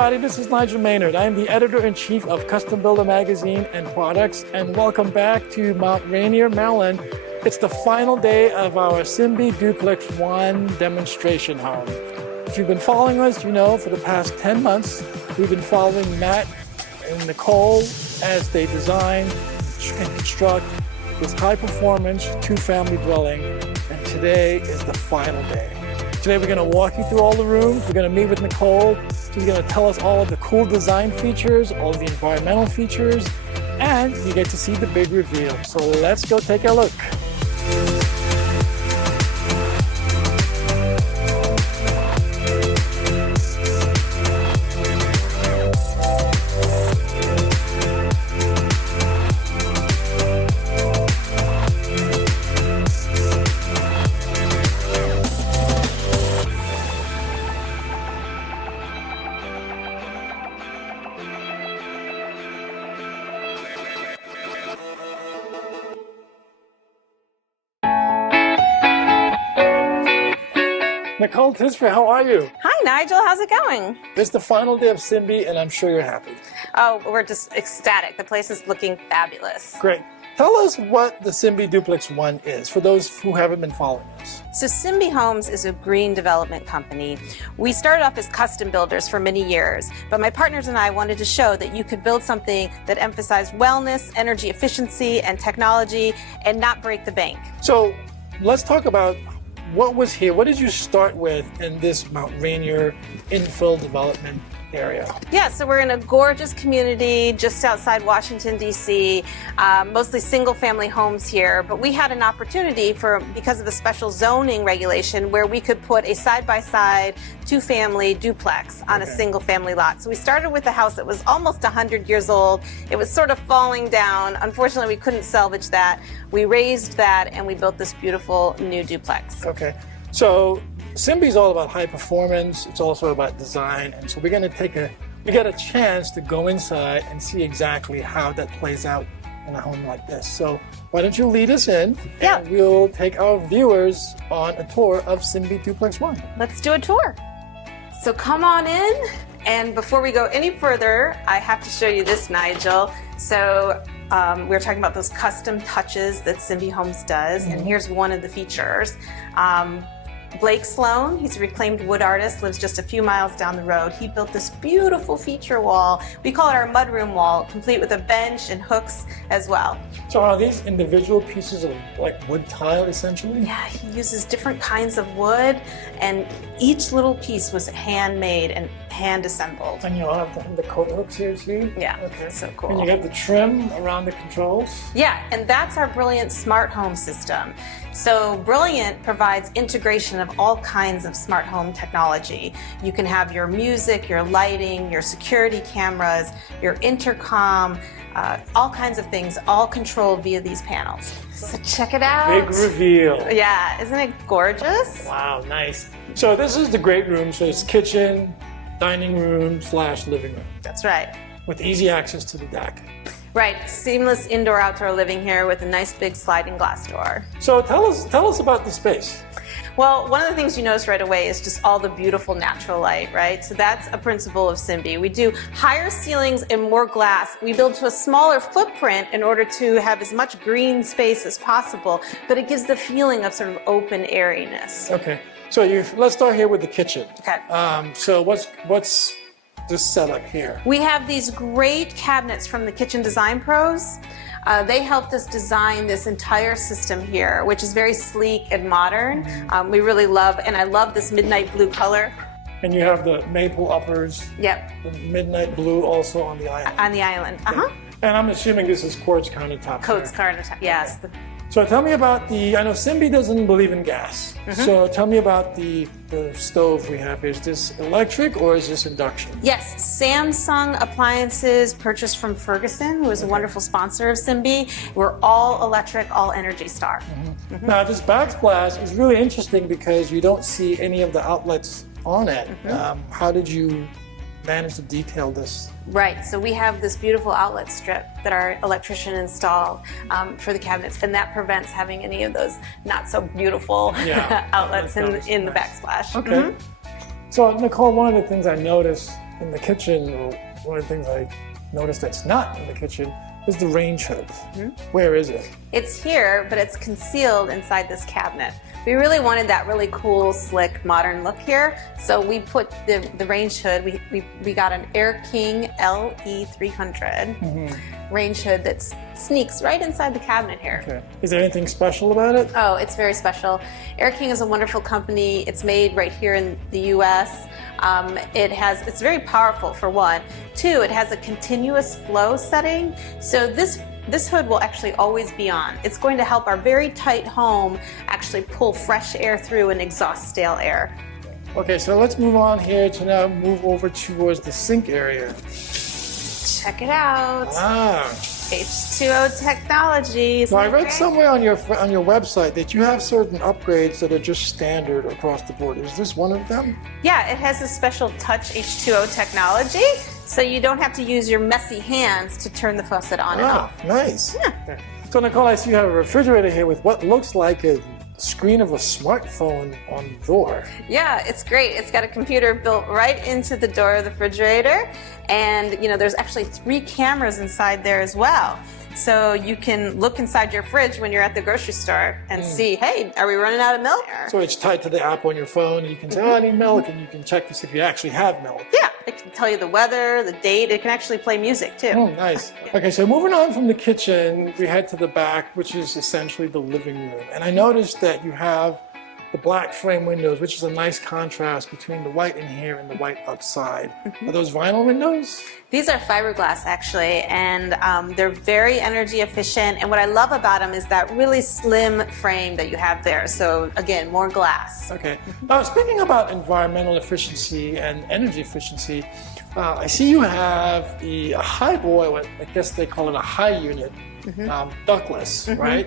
everybody, this is Nigel Maynard. I am the editor-in-chief of Custom Builder Magazine and Products, and welcome back to Mount Rainier, Maryland. It's the final day of our SYMBI Duplex 1 demonstration home. If you've been following us, you know for the past 10 months, we've been following Matt and Nicole as they design and construct this high-performance two-family dwelling, and today is the final day. Today we're going to walk you through all the rooms. We're going to meet with Nicole. She's going to tell us all of the cool design features, all of the environmental features, and you get to see the big reveal. So let's go take a look. Nicole Tisfer, how are you? Hi, Nigel. How's it going? This is the final day of SYMBI, and I'm sure you're happy. Oh, we're just ecstatic. The place is looking fabulous. Great. Tell us what the SYMBI Duplex 1 is, for those who haven't been following us. So SYMBI Homes is a green development company. We started off as custom builders for many years, but my partners and I wanted to show that you could build something that emphasized wellness, energy efficiency, and technology, and not break the bank. So let's talk about what was here. What did you start with in this Mount Rainier infill development area? Yeah, so we're in a gorgeous community just outside Washington, D.C., mostly single-family homes here, but we had an opportunity because of the special zoning regulation where we could put a side-by-side two-family duplex on a single-family lot. So we started with a house that was almost 100 years old. It was sort of falling down. Unfortunately, we couldn't salvage that. We raised that and we built this beautiful new duplex. Okay, so SYMBI is all about high performance. It's also about design, and so we're going to we get a chance to go inside and see exactly how that plays out in a home like this. So why don't you lead us in, and we'll take our viewers on a tour of SYMBI Duplex 1. Let's do a tour. So come on in, and before we go any further, I have to show you this, Nigel. So we're talking about those custom touches that SYMBI Homes does, and here's one of the features. Blake Sloan, he's a reclaimed wood artist, lives just a few miles down the road. He built this beautiful feature wall. We call it our mudroom wall, complete with a bench and hooks as well. So are these individual pieces of like wood tile essentially? Yeah, he uses different kinds of wood, and each little piece was handmade and hand assembled. And you'll have the coat hooks here too? Yeah, okay. So cool. And you got the trim around the controls? Yeah, and that's our Brilliant smart home system. So Brilliant provides integration of all kinds of smart home technology. You can have your music, your lighting, your security cameras, your intercom, all kinds of things, all controlled via these panels. So check it out. Big reveal. Yeah, isn't it gorgeous? Wow, nice. So this is the great room. So it's kitchen, dining room / living room. That's right. With easy access to the deck. Right, seamless indoor-outdoor living here with a nice big sliding glass door. So tell us about the space. Well, one of the things you notice right away is just all the beautiful natural light, right? So that's a principle of SYMBI. We do higher ceilings and more glass. We build to a smaller footprint in order to have as much green space as possible, but it gives the feeling of sort of open airiness. Okay, so let's start here with the kitchen. Okay. So what's this setup here? We have these great cabinets from the Kitchen Design Pros. They helped us design this entire system here, which is very sleek and modern. We really love, and I love this midnight blue color. And you have the maple uppers. Yep. The midnight blue also on the island. On the island, And I'm assuming this is quartz countertop. Quartz countertop, yes. Okay. So tell me about I know SYMBI doesn't believe in gas. So tell me about the stove we have. Is this electric or is this induction? Yes, Samsung appliances purchased from Ferguson, who is a wonderful sponsor of SYMBI. We're all electric, all Energy Star. Now this backsplash is really interesting because you don't see any of the outlets on it. How did you manage to detail this? Right, so we have this beautiful outlet strip that our electrician installed for the cabinets, and that prevents having any of those not so beautiful outlets in the backsplash. Okay. So Nicole, one of the things I noticed in the kitchen, or one of the things I noticed that's not in the kitchen, is the range hood. Where is it? It's here, but it's concealed inside this cabinet. We really wanted that really cool, slick, modern look here, so we put the range hood. We got an Air King LE300 range hood that sneaks right inside the cabinet here. Okay. Is there anything special about it? Oh, it's very special. Air King is a wonderful company. It's made right here in the U.S. It's very powerful for one. Two, it has a continuous flow setting. So this hood will actually always be on. It's going to help our very tight home actually pull fresh air through and exhaust stale air. Okay, so let's move on here to now move over towards the sink area. Check it out. H2O technology. So I read somewhere on your website that you have certain upgrades that are just standard across the board. Is this one of them? Yeah, it has a special touch H2O technology, so you don't have to use your messy hands to turn the faucet on and off. Nice. Yeah. So Nicole, I see you have a refrigerator here with what looks like a screen of a smartphone on the door. Yeah, it's great. It's got a computer built right into the door of the refrigerator, and there's actually 3 cameras inside there as well. So you can look inside your fridge when you're at the grocery store and see, hey, are we running out of milk? So it's tied to the app on your phone, and you can say, oh, I need milk, and you can check to see if you actually have milk. Yeah, it can tell you the weather, the date. It can actually play music too. Oh, nice. Okay, so moving on from the kitchen, we head to the back, which is essentially the living room. And I noticed that you have the black frame windows, which is a nice contrast between the white in here and the white outside. Are those vinyl windows? These are fiberglass actually, and they're very energy efficient. And what I love about them is that really slim frame that you have there. So again, more glass. Okay. Now, speaking about environmental efficiency and energy efficiency, I see you have a high boil, I guess they call it a high unit, ductless, right?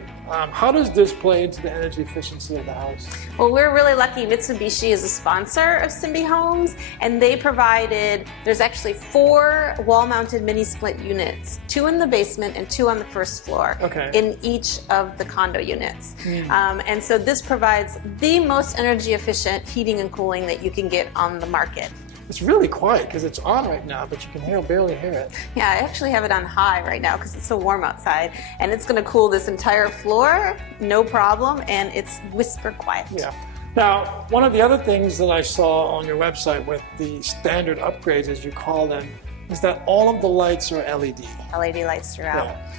How does this play into the energy efficiency of the house? Well, we're really lucky. Mitsubishi is a sponsor of SYMBI Homes, and they provided, there's actually 4 wall-mounted mini split units, 2 in the basement and 2 on the first floor in each of the condo units. And so this provides the most energy efficient heating and cooling that you can get on the market. It's really quiet because it's on right now, but you can barely hear it. Yeah, I actually have it on high right now because it's so warm outside, and it's going to cool this entire floor, no problem, and it's whisper quiet. Yeah. Now, one of the other things that I saw on your website with the standard upgrades, as you call them, is that all of the lights are LED. LED lights throughout. Yeah.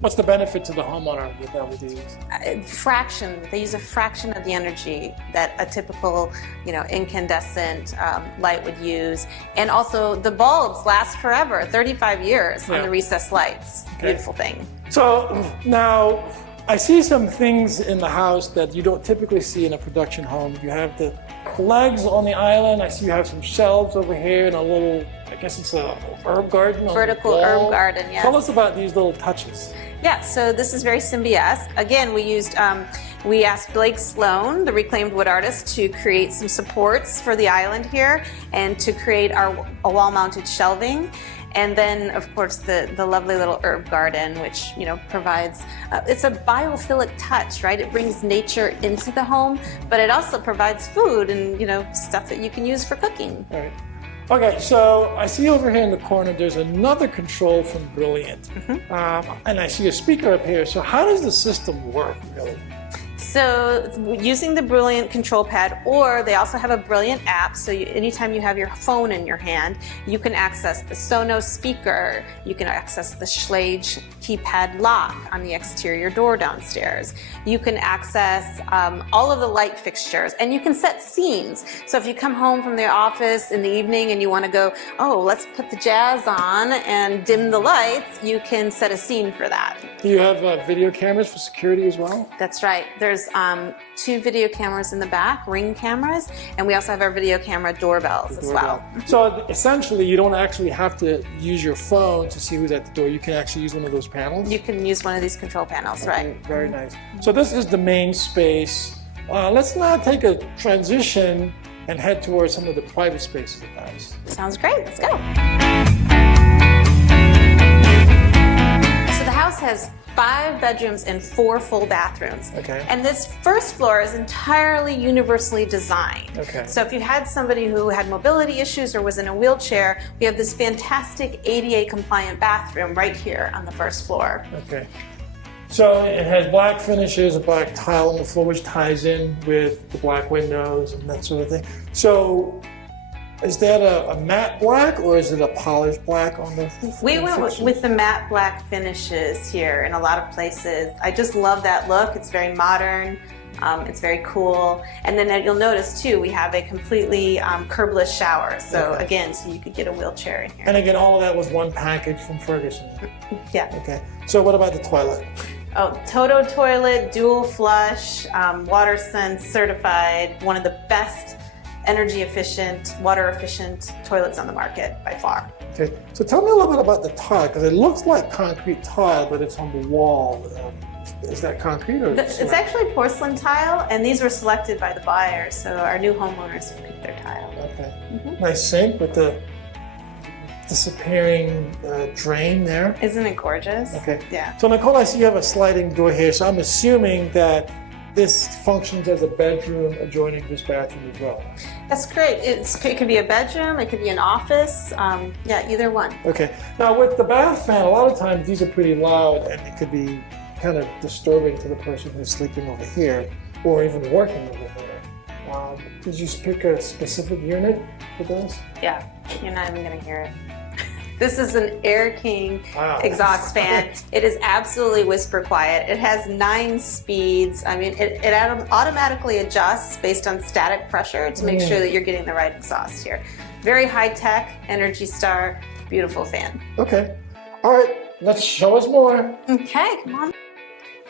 What's the benefit to the homeowner with LEDs? Fraction. They use a fraction of the energy that a typical, incandescent light would use. And also the bulbs last forever, 35 years on the recessed lights. Beautiful thing. So now I see some things in the house that you don't typically see in a production home. You have the legs on the island. I see you have some shelves over here and a little, I guess it's a herb garden. Vertical herb garden, yes. Tell us about these little touches. Yeah, so this is very SYMBI-esque. Again, we asked Blake Sloan, the reclaimed wood artist, to create some supports for the island here and to create a wall-mounted shelving. And then, of course, the lovely little herb garden, which provides it's a biophilic touch, right? It brings nature into the home, but it also provides food and stuff that you can use for cooking. All right. Okay, so I see over here in the corner there's another control from Brilliant, and I see a speaker up here. So how does the system work, really? So using the Brilliant control pad, or they also have a Brilliant app, so anytime you have your phone in your hand, you can access the Sonos speaker, you can access the Schlage keypad lock on the exterior door downstairs, you can access all of the light fixtures, and you can set scenes. So if you come home from the office in the evening and you want to go, oh, let's put the jazz on and dim the lights, you can set a scene for that. Do you have video cameras for security as well? That's right. There's 2 video cameras in the back, Ring cameras, and we also have our video camera doorbells as well. So essentially, you don't actually have to use your phone to see who's at the door. You can actually use one of those panels? You can use one of these control panels, right. Very nice. So this is the main space. Let's now take a transition and head towards some of the private spaces of the house. Sounds great. Let's go. house has 5 bedrooms and 4 full bathrooms. Okay. And this first floor is entirely universally designed. Okay. So if you had somebody who had mobility issues or was in a wheelchair, we have this fantastic ADA compliant bathroom right here on the first floor. Okay. So it has black finishes, a black tile on the floor, which ties in with the black windows and that sort of thing. So is that a matte black or is it a polished black on the We went fixtures? with the matte black finishes here in a lot of places. I just love that look. It's very modern. It's very cool. And then you'll notice too, we have a completely curbless shower. So Okay. again, so you could get a wheelchair in here. And again, all of that was one package from Ferguson. Yeah. Okay. So what about the toilet? Oh, Toto toilet, dual flush, water sense certified, one of the best energy efficient, water efficient toilets on the market by far. Okay. So tell me a little bit about the tile, because it looks like concrete tile, but it's on the wall. Is that concrete or? It's actually porcelain tile, and these were selected by the buyers, so our new homeowners picked their tile. Okay. Mhm. Nice sink with the disappearing drain there. Isn't it gorgeous? Okay. Yeah. So Nicole, I see you have a sliding door here, so I'm assuming that this functions as a bedroom adjoining this bathroom as well. That's great. It could be a bedroom, it could be an office. Yeah, either one. Okay. Now with the bath fan, a lot of times these are pretty loud and it could be kind of disturbing to the person who's sleeping over here or even working over here. Did you pick a specific unit for this? Yeah, you're not even gonna hear it. This is an Air King Wow. exhaust fan. It is absolutely whisper quiet. It has 9 speeds. I mean, it automatically adjusts based on static pressure to make sure that you're getting the right exhaust here. Very high tech, Energy Star, beautiful fan. Okay. All right. Let's show us more. Okay, come on.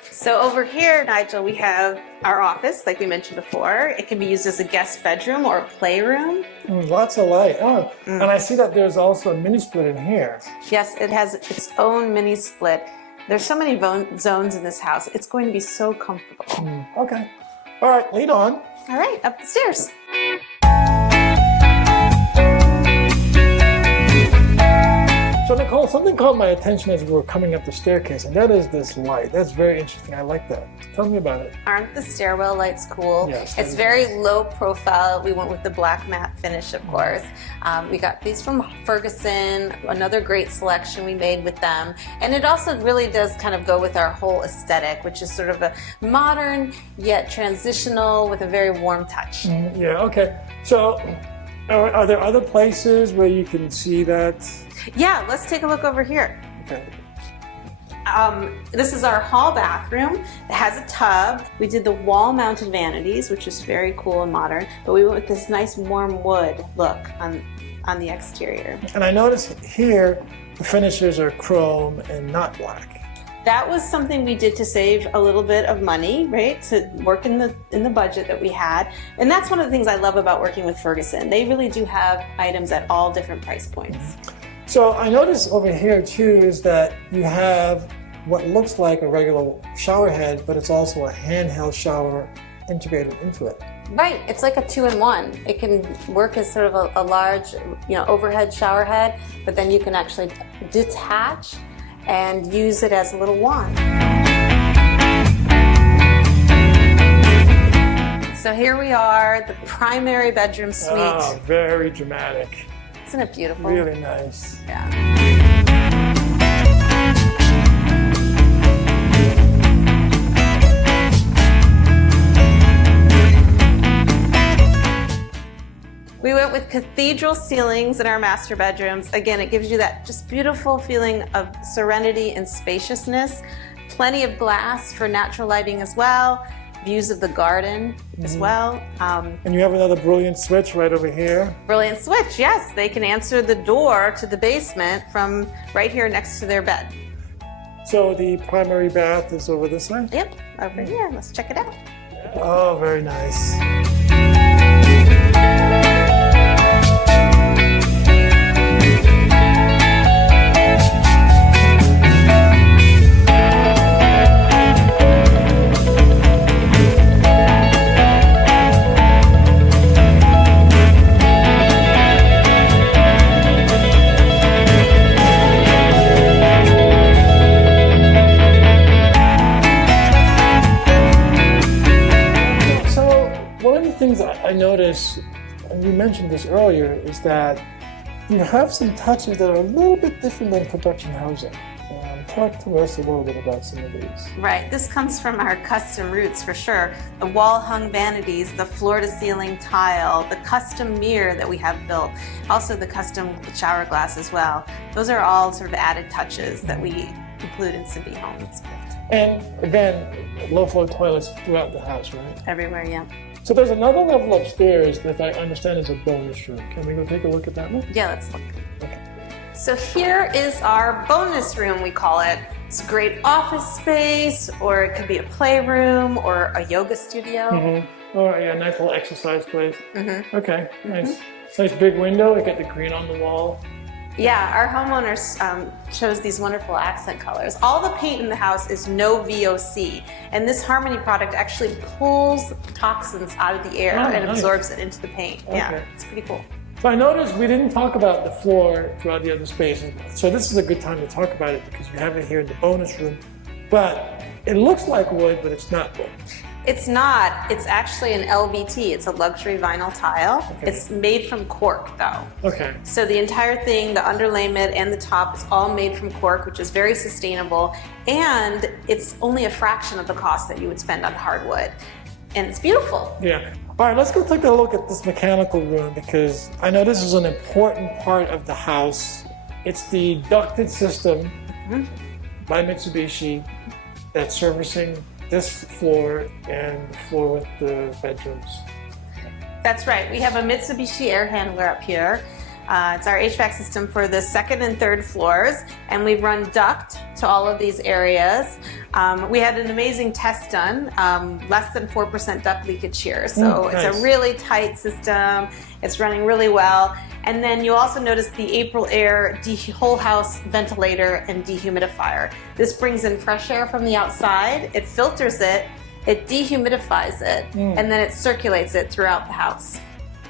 So over here, Nigel, we have our office, like we mentioned before. It can be used as a guest bedroom or a playroom. Lots of light. Oh, and I see that there's also a mini split in here. Yes, it has its own mini split. There's so many zones in this house. It's going to be so comfortable. Okay. All right, lead on. All right, up the stairs. So Nicole, something caught my attention as we were coming up the staircase, and that is this light. That's very interesting. I like that. Tell me about it. Aren't the stairwell lights cool? Yes, that It's is very low profile. We went with the black matte finish, of course. We got these from Ferguson, another great selection we made with them. And it also really does kind of go with our whole aesthetic, which is sort of a modern yet transitional with a very warm touch. Yeah, okay. So are there other places where you can see that? Yeah, let's take a look over here. Okay. This is our hall bathroom. It has a tub. We did the wall-mounted vanities, which is very cool and modern, but we went with this nice warm wood look on the exterior. And I noticed here the finishes are chrome and not black. That was something we did to save a little bit of money, right? To work in the budget that we had. And that's one of the things I love about working with Ferguson. They really do have items at all different price points. So I noticed over here too is that you have what looks like a regular shower head, but it's also a handheld shower integrated into it. Right, it's like a 2-in-1. It can work as sort of a large, overhead shower head, but then you can actually detach and use it as a little wand. So here we are, the primary bedroom suite. Oh, very dramatic. Isn't it beautiful? Really nice. Yeah. We went with cathedral ceilings in our master bedrooms. Again, it gives you that just beautiful feeling of serenity and spaciousness. Plenty of glass for natural lighting as well. Views of the garden as well. And you have another brilliant switch right over here. Brilliant switch, yes. They can answer the door to the basement from right here next to their bed. So the primary bath is over this way? Yep, over here. Let's check it out. Oh, very nice. notice, and you mentioned this earlier, is that you have some touches that are a little bit different than production housing. Talk to us a little bit about some of these. Right, this comes from our custom roots for sure. The wall-hung vanities, the floor-to-ceiling tile, the custom mirror that we have built, also the custom shower glass as well. Those are all sort of added touches that we include in SYMBI Homes. And again, low-flow toilets throughout the house, right? Everywhere, yeah. So there's another level upstairs that I understand is a bonus room. Can we go take a look at that one? Yeah, let's look. Okay. So here is our bonus room, we call it. It's a great office space, or it could be a playroom or a yoga studio. Mm-hmm. Oh, yeah, nice little exercise place. Mm-hmm. Okay, nice. Nice big window. You got the green on the wall. Yeah, our homeowners chose these wonderful accent colors. All the paint in the house is no VOC, and this Harmony product actually pulls toxins out of the air and absorbs it into the paint. Okay. Yeah, it's pretty cool. So I noticed we didn't talk about the floor throughout the other spaces. So this is a good time to talk about it because we have it here in the bonus room. But it looks like wood, but it's not wood. It's not. It's actually an LVT. It's a luxury vinyl tile. Okay. It's made from cork, though. Okay. So the entire thing, the underlayment and the top, is all made from cork, which is very sustainable. And it's only a fraction of the cost that you would spend on hardwood. And it's beautiful. Yeah. All right, let's go take a look at this mechanical room because I know this is an important part of the house. It's the ducted system by Mitsubishi that's servicing this floor and the floor with the bedrooms. That's right. We have a Mitsubishi air handler up here. It's our HVAC system for the second and third floors, and we've run duct to all of these areas. We had an amazing test done, less than 4% duct leakage here, so it's a really tight system. It's running really well. And then you also notice the April Air whole house ventilator and dehumidifier. This brings in fresh air from the outside, it filters it, it dehumidifies it, and then it circulates it throughout the house.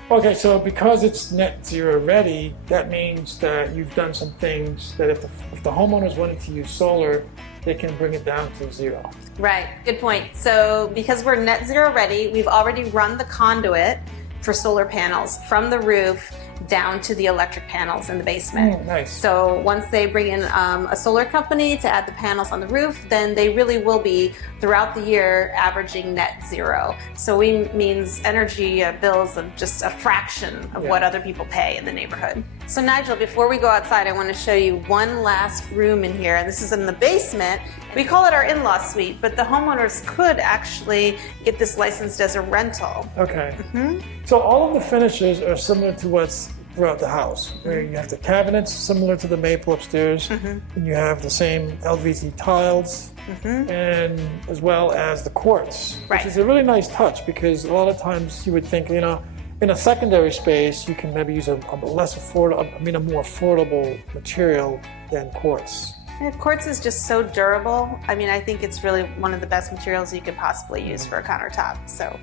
Okay, so because it's net zero ready, that means that you've done some things that if the homeowners wanted to use solar, they can bring it down to zero. Right, good point. So because we're net zero ready, we've already run the conduit for solar panels from the roof down to the electric panels in the basement. Nice. So once they bring in a solar company to add the panels on the roof, then they really will be throughout the year averaging net zero. So we means energy bills of just a fraction of what other people pay in the neighborhood. So Nigel, before we go outside, I want to show you one last room in here. This is in the basement. We call it our in-law suite, but the homeowners could actually get this licensed as a rental. Okay. So all of the finishes are similar to what's throughout the house, where you have the cabinets similar to the maple upstairs, and you have the same LVT tiles, and as well as the quartz, which is a really nice touch because a lot of times you would think, you know, in a secondary space, you can maybe use a more affordable material than quartz. And quartz is just so durable. I mean, I think it's really one of the best materials you could possibly use for a countertop. So,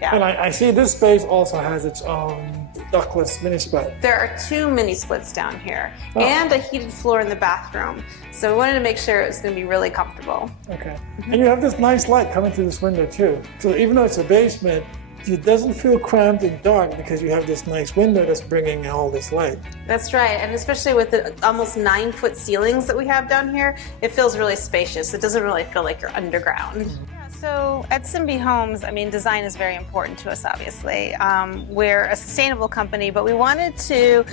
yeah. And I see this space also has its own ductless mini split. There are 2 mini splits down here and a heated floor in the bathroom. So we wanted to make sure it was going to be really comfortable. Okay. And you have this nice light coming through this window too. So even though it's a basement, it doesn't feel cramped and dark because you have this nice window that's bringing in all this light. That's right, and especially with the almost 9-foot ceilings that we have down here, it feels really spacious. It doesn't really feel like you're underground. So at SYMBI Homes, I mean, design is very important to us, obviously. We're a sustainable company, but we wanted to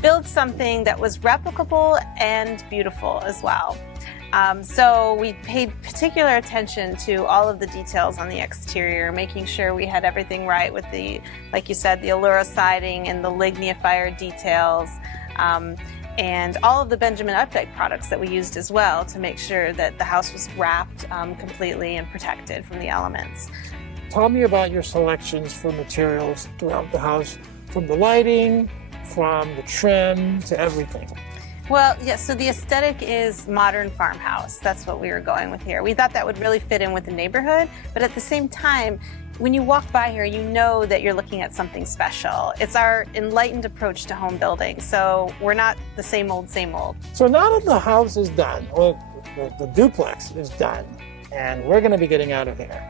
build something that was replicable and beautiful as well. So we paid particular attention to all of the details on the exterior, making sure we had everything right with the, like you said, the Allura siding and the lignifier details, and all of the Benjamin Updike products that we used as well to make sure that the house was wrapped completely and protected from the elements. Tell me about your selections for materials throughout the house, from the lighting, from the trim, to everything. Well, yeah, so the aesthetic is modern farmhouse. That's what we were going with here. We thought that would really fit in with the neighborhood, but at the same time, when you walk by here, you know that you're looking at something special. It's our enlightened approach to home building, so we're not the same old, same old. So now that the house is done, or the duplex is done, and we're gonna be getting out of here,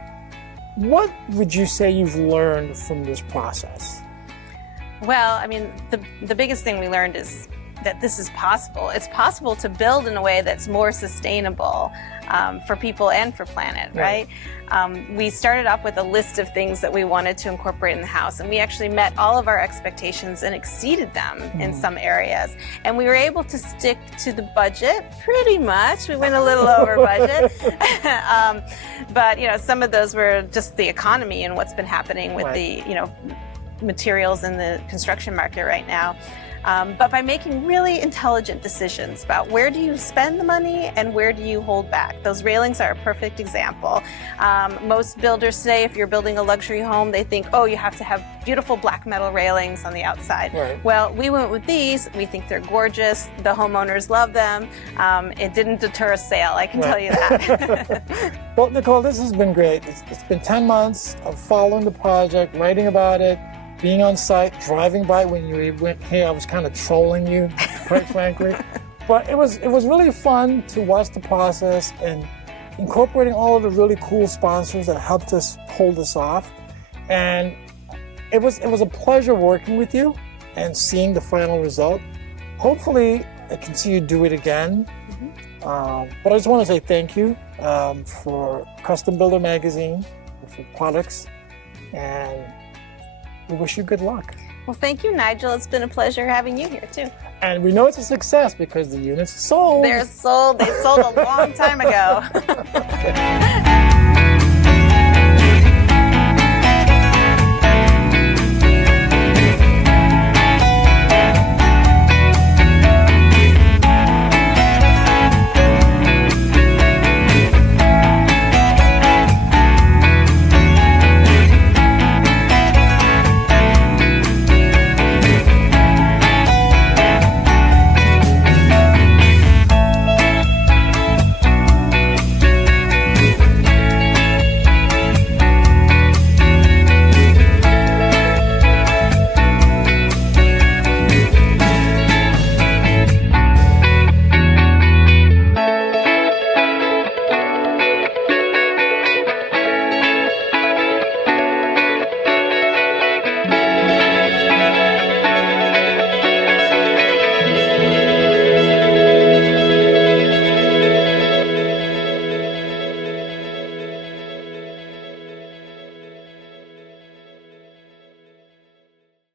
What would you say you've learned from this process? Well, I mean, the biggest thing we learned is that this is possible. It's possible to build in a way that's more sustainable for people and for planet, right? We started off with a list of things that we wanted to incorporate in the house, and we actually met all of our expectations and exceeded them in some areas. And we were able to stick to the budget pretty much. We went a little over budget. But, you know, some of those were just the economy and what's been happening with the, you know, materials in the construction market right now. But by making really intelligent decisions about where do you spend the money and where do you hold back. Those railings are a perfect example. Most builders today, if you're building a luxury home, they think, oh, you have to have beautiful black metal railings on the outside. Right. Well, we went with these. We think they're gorgeous. The homeowners love them. It didn't deter a sale, I can tell you that. Well, Nicole, this has been great. It's been 10 months of following the project, writing about it, being on site, driving by when you went here. I was kind of trolling you, quite frankly. But it was really fun to watch the process and incorporating all of the really cool sponsors that helped us pull this off. And it was a pleasure working with you and seeing the final result. Hopefully, I can see you do it again. But I just want to say thank you for Custom Builder Magazine, for products, and we wish you good luck. Well, thank you, Nigel. It's been a pleasure having you here, too. And we know it's a success because the units are sold. They're sold. They sold a long time ago.